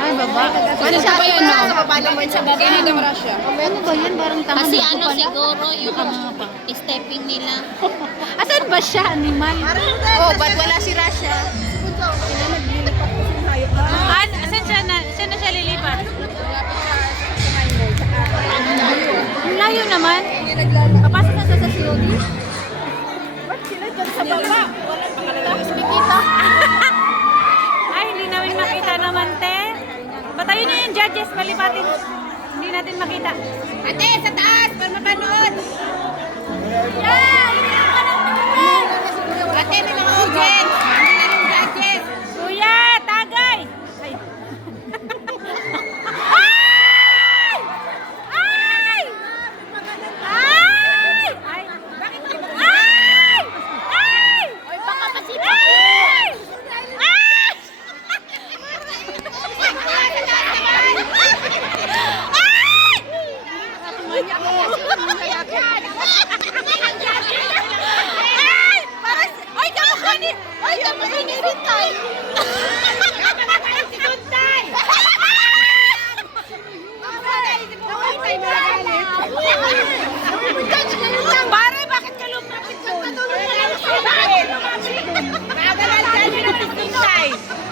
Ay, baba. Ano siya ba yun? Sa baba naman siya. Canada Russia. Ano ba yan? Parang tama. Kasi ano siguro yung stepping nila. Asan ba siya? Animal? Oh, ba't wala si Russia? Asan siya na? Saan na siya lilipat? Ang layo naman. Papasok na sa COD? Ba't sila dyan sa baba? Walang pakalalabas nakikita. Ay, hindi namin makita naman, te. Patayin niyo yung judges, palipatin. Hindi natin makita. Ate, sa taas! Para mapanood! Ate, may mga audience! Hindi na yung judges! Kuya, tagay! Ay! Ay! Ay! Ay! Bakit di ba? Ay! Ay! Oy, baka masipag! Ay! Ay! Ay! Para ay, kamukha ni! Ay, kamukha ni Rintay! Si Tuntay! Pare, bakit ka lumapit doon? Bakit? Nakagalan dyan yun ang Tuntay!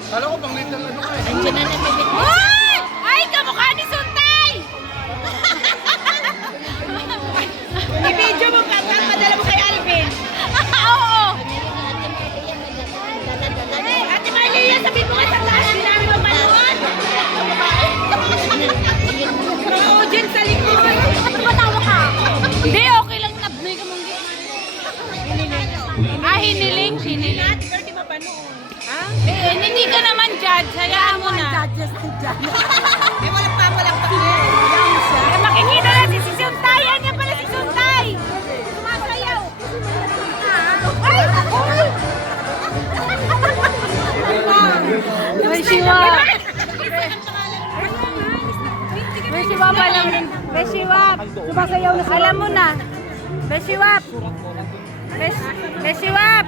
Kala ko pang little ano ka eh. Andiyan na nabibit. Ay! Ay, kamukha ni Suntay! I-video mo pa, padala mo kay Alvin. Oo! Ate Malia, sabihin mo nga sa taas, hindi namin mapanood. Mga audience sa likod. Matawa ka! Hindi, okay lang na. May kamanggi. Ah, hiniling? Hiniling. Pero di mapanood. Eh, hindi ka naman judge. Hayaan mo na. Eh, walang papalang pa Eh, makikita na si Suntay. Yan yan pala si Suntay. Sumasayaw. Ay! Ay! May siwap. May siwap alam. May siwap. Sumasayaw na. Alam mo na. May siwap. May siwap.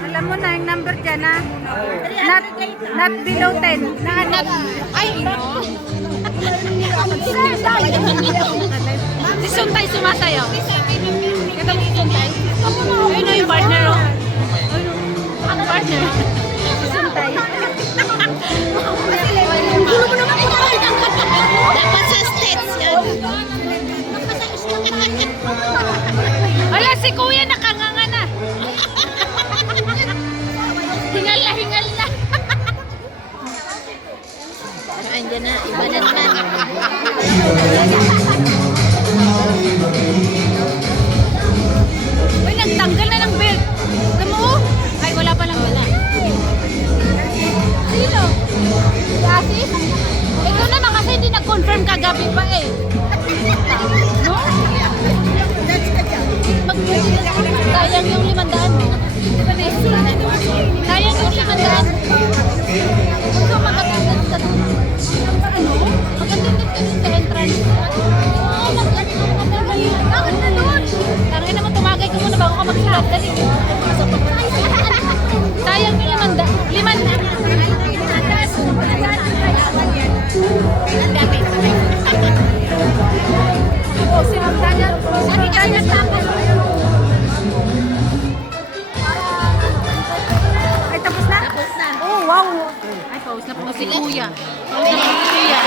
Alam mo na yung number dyan, ha? Not below 10. Not, ay, no. Si Suntay sumasayaw. Kita mo si Suntay? Ayun na yung partner, oh. Ang partner. Si Suntay. Gulo mo naman ito. Dapat sa states yan. Wala, si Kuya nakanganga na. Hingal na, hingal na. Andiyan na, iba na na. Uy, nagtanggal na ng belt. Tama mo? Ay, wala pa lang wala. Sino? Si Asi? Ikaw naman kasi hindi nag-confirm kagabi pa eh. No? Sayang yung 500. Sayang yung 500. Gusto makatanggal sa doon. Ano? Magandang ka doon sa entrance. Oo, magandang ka yun. Bakit na doon? Tangin naman, tumagay ka muna bago ka mag-stop. Dali. Sayang yung 500. Oh, si Magdanya. Si Magdanya tapos. Ay, tapos na? Tapos na. Oh, wow. Ay, paus na po si Kuya. Paus na po si Kuya.